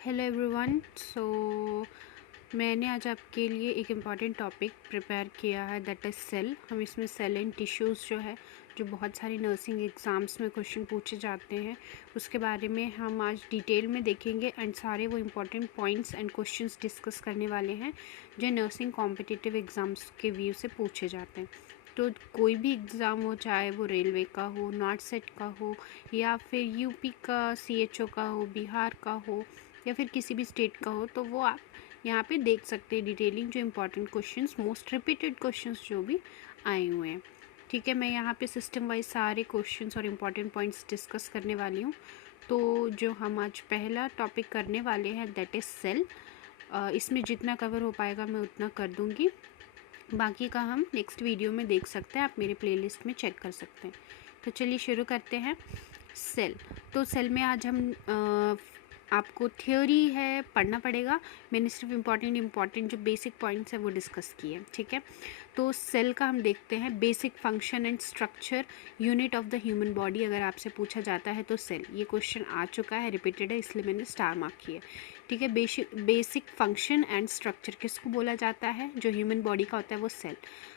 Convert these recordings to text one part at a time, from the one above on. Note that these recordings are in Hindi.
Hello everyone. मैंने आज आपके लिए एक इम्पॉर्टेंट टॉपिक प्रिपेयर किया है, दैट इज़ सेल। हम इसमें सेल एंड टिश्यूज़ जो बहुत सारी नर्सिंग एग्ज़ाम्स में क्वेश्चन पूछे जाते हैं, उसके बारे में हम आज डिटेल में देखेंगे एंड सारे वो important points and questions discuss करने वाले हैं जो नर्सिंग कॉम्पिटिटिव एग्ज़ाम्स के व्यू से पूछे जाते हैं। तो कोई भी एग्ज़ाम हो, चाहे वो रेलवे का हो, नॉट सेट का हो, या फिर यूपी का सीएचओ का हो, बिहार का हो, या फिर किसी भी स्टेट का हो, तो वो आप यहाँ पे देख सकते हैं डिटेलिंग जो important questions, most repeated questions जो भी आए हुए हैं। ठीक है, मैं यहाँ पे सिस्टम वाइज सारे क्वेश्चंस और इम्पॉर्टेंट पॉइंट्स डिस्कस करने वाली हूँ। तो जो हम आज पहला टॉपिक करने वाले हैं दैट इज़ सेल। इसमें जितना कवर हो पाएगा मैं उतना कर दूँगी, बाकी का हम नेक्स्ट वीडियो में देख सकते हैं, आप मेरे प्लेलिस्ट में चेक कर सकते हैं। तो चलिए शुरू करते हैं। सेल, तो सेल में आज हम आपको थ्योरी है पढ़ना पड़ेगा। मैंने सिर्फ इम्पॉर्टेंट जो बेसिक पॉइंट्स है वो डिस्कस किए हैं। ठीक है, तो सेल का हम देखते हैं basic function and structure unit of the human body. अगर आपसे पूछा जाता है तो सेल, ये क्वेश्चन आ चुका है, रिपीटेड है, इसलिए मैंने स्टार मार्क किया। ठीक है, बेसिक फंक्शन एंड स्ट्रक्चर किसको बोला जाता है? जो ह्यूमन बॉडी का होता है वो सेल।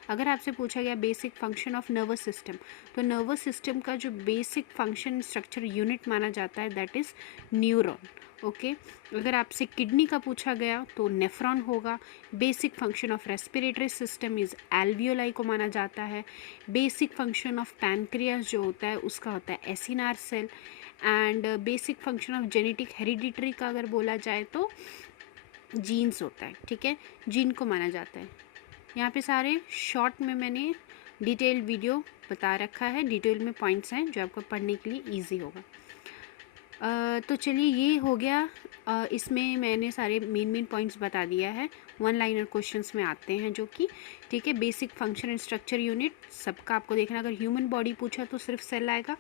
अगर आपसे पूछा गया basic function of nervous system, तो नर्वस सिस्टम का जो बेसिक फंक्शन स्ट्रक्चर यूनिट माना जाता है दैट इज़ न्यूरॉन। ओके, अगर आपसे किडनी का पूछा गया तो नेफ्रॉन होगा। Basic function of respiratory system is alveoli को माना जाता है। बेसिक फंक्शन ऑफ पैनक्रियास जो होता है उसका होता है acinar cell. And basic function of genetic hereditary का अगर बोला जाए तो जीन्स होता है। ठीक है, जीन को माना जाता है। यहाँ पे सारे शॉर्ट में मैंने डिटेल वीडियो बता रखा है, डिटेल में पॉइंट्स हैं जो आपको पढ़ने के लिए ईजी होगा। तो चलिए ये हो गया। इसमें मैंने सारे मेन पॉइंट्स बता दिया है। वन लाइनर क्वेश्चंस में आते हैं जो कि ठीक है, basic function and structure unit सबका आपको देखना। अगर ह्यूमन बॉडी पूछा तो सिर्फ सेल आएगा,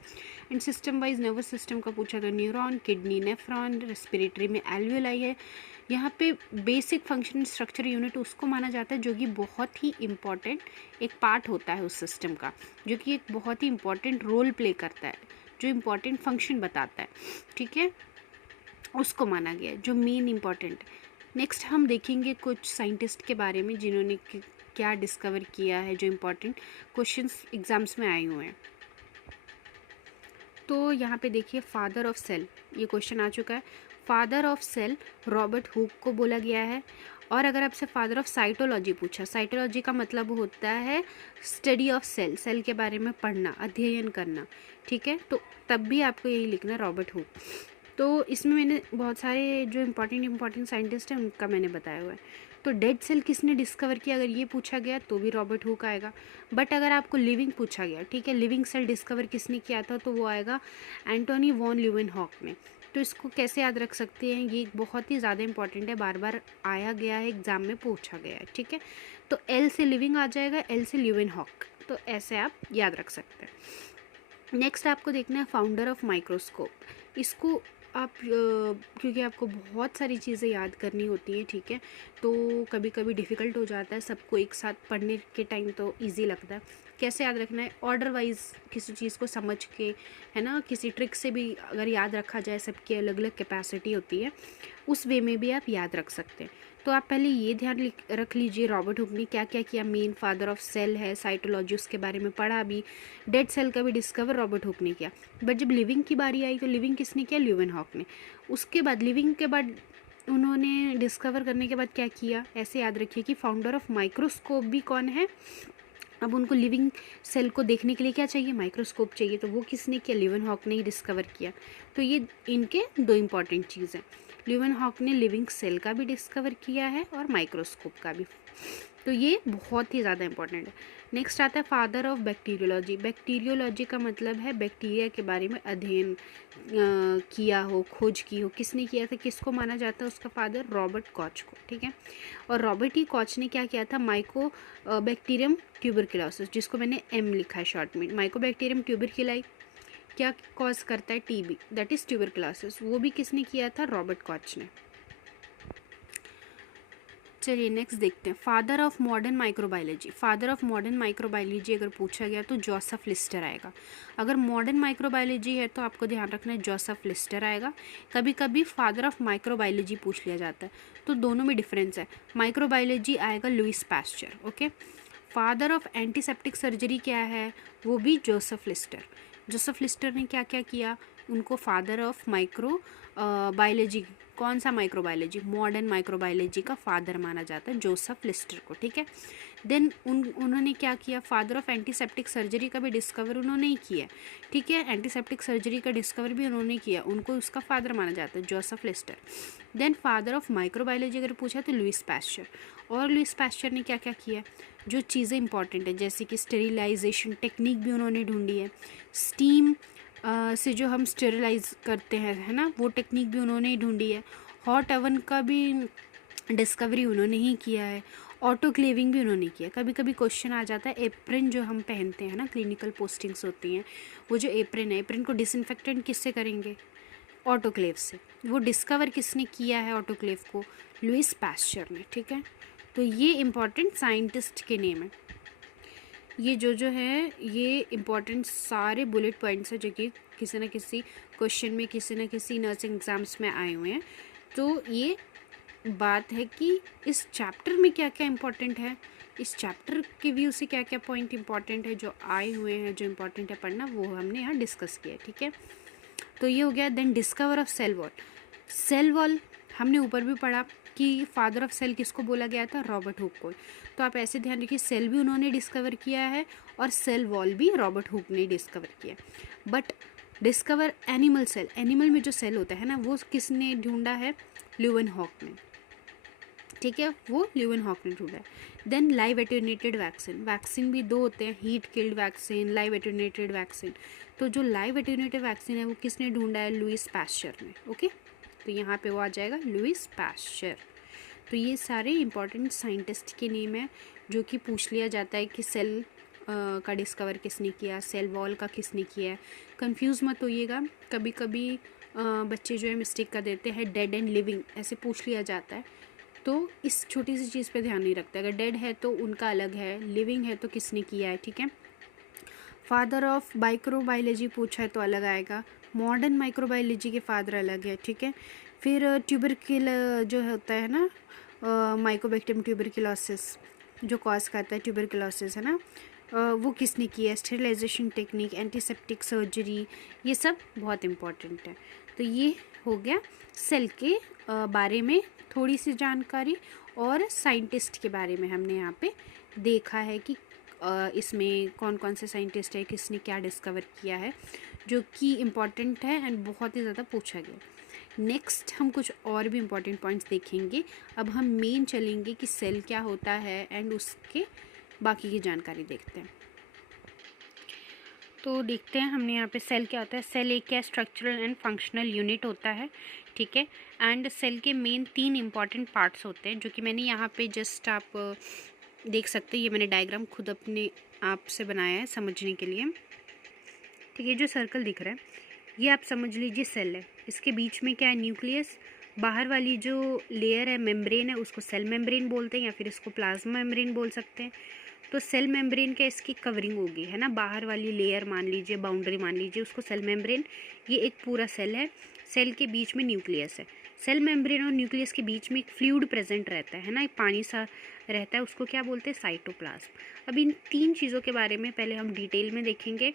and system wise nervous system का पूछा तो न्यूरॉन, किडनी नेफ्रॉन, रेस्पिरेटरी में एल्वियोलाई है। यहाँ पे basic function and structure unit उसको माना जाता है जो कि बहुत ही इम्पॉर्टेंट एक पार्ट होता है उस सिस्टम का, जो कि एक बहुत ही इम्पॉर्टेंट रोल प्ले करता है, जो इम्पॉर्टेंट फंक्शन बताता है। ठीक है, उसको माना गया जो मेन इम्पॉर्टेंट है। नेक्स्ट हम देखेंगे कुछ साइंटिस्ट के बारे में जिन्होंने क्या डिस्कवर किया है, जो इम्पॉर्टेंट क्वेश्चंस एग्जाम्स में आए हुए हैं। तो यहाँ पे देखिए, फादर ऑफ सेल, ये क्वेश्चन आ चुका है। Father of cell Robert Hooke को बोला गया है। और अगर आपसे फादर ऑफ साइटोलॉजी पूछा, साइटोलॉजी का मतलब होता है स्टडी ऑफ सेल, सेल के बारे में पढ़ना, अध्ययन करना। ठीक है, तो तब भी आपको यही लिखना है, रॉबर्ट हुक। तो इसमें मैंने बहुत सारे जो इम्पॉर्टेंट साइंटिस्ट हैं उनका मैंने बताया हुआ है। तो डेड सेल किसने डिस्कवर किया, अगर ये पूछा गया तो भी रॉबर्ट हुक आएगा। बट अगर आपको लिविंग पूछा गया, ठीक है, लिविंग सेल डिस्कवर किसने किया था, तो वो आएगा एंटोनी वॉन ल्यूवेनहॉक ने। तो इसको कैसे याद रख सकते हैं, ये बहुत ही ज़्यादा इंपॉर्टेंट है, बार बार आया गया है, एग्जाम में पूछा गया है। ठीक है, तो एल से लिविंग आ जाएगा, एल से ल्यूवेनहॉक, तो ऐसे आप याद रख सकते हैं। नेक्स्ट आपको देखना है फाउंडर ऑफ माइक्रोस्कोप। इसको आप क्योंकि आपको बहुत सारी चीज़ें याद करनी होती हैं, ठीक है, तो कभी कभी डिफ़िकल्ट हो जाता है, सबको एक साथ पढ़ने के टाइम तो इजी लगता है। कैसे याद रखना है, ऑर्डर वाइज किसी चीज़ को समझ के, है ना, किसी ट्रिक से भी अगर याद रखा जाए, सबकी अलग अलग कैपेसिटी होती है, उस वे में भी आप याद रख सकते हैं। तो आप पहले ये ध्यान रख लीजिए रॉबर्ट हुक ने क्या क्या किया। मेन फादर ऑफ सेल है, साइटोलॉजी उसके बारे में पढ़ा भी, डेड सेल का भी डिस्कवर रॉबर्ट हुक ने किया। बट जब लिविंग की बारी आई तो लिविंग किसने किया, ल्यूवेनहॉक ने। उसके बाद लिविंग के बाद उन्होंने डिस्कवर करने के बाद क्या किया, ऐसे याद रखिए कि फाउंडर ऑफ माइक्रोस्कोप भी कौन है। अब उनको लिविंग सेल को देखने के लिए क्या चाहिए, माइक्रोस्कोप चाहिए, तो वो किसने किया, ल्यूवेनहॉक ने ही डिस्कवर किया। तो ये इनके दो इम्पॉर्टेंट चीज़ हैं। ल्यूवेनहॉक ने लिविंग सेल का भी डिस्कवर किया है और माइक्रोस्कोप का भी, तो ये बहुत ही ज़्यादा इंपॉर्टेंट है। नेक्स्ट आता है फादर ऑफ बैक्टीरियोलॉजी। बैक्टीरियोलॉजी का मतलब है बैक्टीरिया के बारे में अध्ययन किया हो, खोज की हो, किसने किया था, किसको माना जाता है उसका फादर, रॉबर्ट कॉच को। ठीक है, और रॉबर्ट ही कॉच ने क्या किया था, माइको बैक्टीरियम ट्यूबरकुलोसिस, जिसको मैंने एम लिखा है शॉर्ट में, माइकोबैक्टीरियम ट्यूबरकुलाई क्या कॉज करता है, टीबी, दैट इज़ ट्यूबरकुलोसिस, वो भी किसने किया था, रॉबर्ट कॉच ने। चलिए नेक्स्ट देखते हैं, father of modern microbiology. Father of modern microbiology अगर पूछा गया तो जोसेफ लिस्टर आएगा। अगर मॉडर्न माइक्रोबायोलॉजी है तो आपको ध्यान रखना है जोसेफ लिस्टर आएगा। कभी कभी फादर ऑफ माइक्रोबायोलॉजी पूछ लिया जाता है, तो दोनों में डिफरेंस है। माइक्रोबायोलॉजी आएगा Louis Pasteur. Okay, father of antiseptic surgery क्या है, वो भी जोसेफ लिस्टर। जोसेफ लिस्टर ने क्या क्या किया, उनको फादर ऑफ माइक्रो बायोलॉजी, कौन सा माइक्रोबायोलॉजी, मॉडर्न माइक्रोबायोलॉजी का फादर माना जाता है जोसेफ लिस्टर को। ठीक है, देन उन्होंने क्या किया, फादर ऑफ एंटीसेप्टिक सर्जरी का भी डिस्कवर उन्होंने ही किया। ठीक है, एंटीसेप्टिक सर्जरी का डिस्कवर भी उन्होंने किया, उनको उसका फादर माना जाता है Joseph Lister. Then father of microbiology अगर पूछा तो लुइस पास्चर। और लुइस पास्चर ने क्या क्या किया, जो चीज़ें इंपॉर्टेंट है जैसे कि स्टेरिलाइजेशन टेक्निक भी उन्होंने ढूंढी है, स्टीम से जो हम स्टेरिलाइज करते हैं, है ना, वो टेक्निक भी उन्होंने ही ढूंढी है। हॉट ओवन का भी डिस्कवरी उन्होंने ही किया है। ऑटोक्लेविंग भी उन्होंने किया। कभी कभी क्वेश्चन आ जाता है, एप्रिन जो हम पहनते हैं ना, क्लिनिकल पोस्टिंग्स होती हैं, वो जो एप्रिन है, एप्रिन को डिसइंफेक्टेंट किससे करेंगे, ऑटोक्लेव से। वो डिस्कवर किसने किया है ऑटोक्लेव को, लुइस पास्चर ने। ठीक है, तो ये इम्पॉर्टेंट साइंटिस्ट के नेम है। ये जो है ये इम्पॉर्टेंट सारे बुलेट पॉइंट्स हैं जो कि किसी न किसी क्वेश्चन में, किसी न किसी नर्सिंग एग्ज़ाम्स में आए हुए हैं। तो ये बात है कि इस चैप्टर में क्या क्या इम्पोर्टेंट है, इस चैप्टर के व्यू से क्या क्या पॉइंट इम्पॉर्टेंट है जो आए हुए हैं, जो इम्पोर्टेंट है पढ़ना, वो हमने यहाँ डिस्कस किया है। ठीक है, तो ये हो गया। Then discover of cell wall. Cell wall हमने ऊपर भी पढ़ा कि फादर ऑफ सेल किसको बोला गया था, रॉबर्ट हुक को। तो आप ऐसे ध्यान रखिए, सेल भी उन्होंने डिस्कवर किया है और सेल वॉल भी रॉबर्ट हुक ने डिस्कवर किया। But discover animal cell, animal में जो सेल होता है ना, वो किसने ढूंढा है, ल्यूवेनहॉक ने। ठीक है, वो ल्यूवेनहॉक ने ढूंढा है। Then live attenuated vaccine, vaccine भी दो होते हैं, heat killed vaccine, live attenuated vaccine. तो जो लाइव एटेन्यूएटेड वैक्सीन है वो किसने ढूंढा है, लुइस पास्चर ने। ओके, तो यहाँ पे वो आ जाएगा लुइस पास्चर। तो ये सारे इंपॉर्टेंट साइंटिस्ट के नेम है जो कि पूछ लिया जाता है कि सेल का डिस्कवर किसने किया, सेल वॉल का किसने किया है। कंफ्यूज मत होइएगा, कभी कभी बच्चे जो है मिस्टेक कर देते हैं, डेड एंड लिविंग ऐसे पूछ लिया जाता है, तो इस छोटी सी चीज़ पे ध्यान नहीं रखते। अगर डेड है तो उनका अलग है, लिविंग है तो किसने किया है। ठीक है, फादर ऑफ माइक्रोबायोलॉजी पूछा है तो अलग आएगा, मॉडर्न माइक्रोबायोलॉजी के फादर अलग है। ठीक है, फिर ट्यूबरकिल जो होता है ना, माइकोबैक्टीरियम ट्यूबरकुलोसिस जो कॉज करता है ट्यूबरकुलोसिस, है ना, वो किसने किया है, स्टेरिलाइजेशन टेक्निक, एंटीसेप्टिक सर्जरी, ये सब बहुत इम्पॉर्टेंट है। तो ये हो गया सेल के बारे में थोड़ी सी जानकारी, और साइंटिस्ट के बारे में हमने यहाँ पे देखा है कि इसमें कौन कौन से साइंटिस्ट है, किसने क्या डिस्कवर किया है, जो कि इम्पॉर्टेंट है एंड बहुत ही ज़्यादा पूछा गया। नेक्स्ट हम कुछ और भी इम्पॉर्टेंट पॉइंट्स देखेंगे। अब हम मेन चलेंगे कि सेल क्या होता है एंड उसके बाकी की जानकारी देखते हैं। तो देखते हैं हमने यहाँ पे सेल क्या होता है। सेल एक क्या स्ट्रक्चरल एंड फंक्शनल यूनिट होता है। ठीक है, एंड सेल के मेन 3 इंपॉर्टेंट पार्ट्स होते हैं जो कि मैंने यहाँ पे जस्ट आप देख सकते हैं। ये मैंने डायग्राम खुद अपने आप से बनाया है समझने के लिए। ठीक है, जो सर्कल दिख रहा है ये आप समझ लीजिए सेल है। इसके बीच में क्या है, न्यूक्लियस। बाहर वाली जो लेयर है, मेम्ब्रेन है, उसको सेल मेम्ब्रेन बोलते हैं या फिर इसको प्लाज्मा मेम्ब्रेन बोल सकते हैं। तो सेल मेम्ब्रेन क्या इसकी कवरिंग होगी, है ना, बाहर वाली लेयर मान लीजिए, बाउंड्री मान लीजिए, उसको सेल मेम्ब्रेन। ये एक पूरा सेल है। सेल के बीच में न्यूक्लियस है। सेल मेम्ब्रेन और न्यूक्लियस के बीच में एक फ्लूइड प्रेजेंट रहता है ना, एक पानी सा रहता है, उसको क्या बोलते हैं, साइटोप्लाज्म। अब इन 3 चीज़ों के बारे में पहले हम डिटेल में देखेंगे।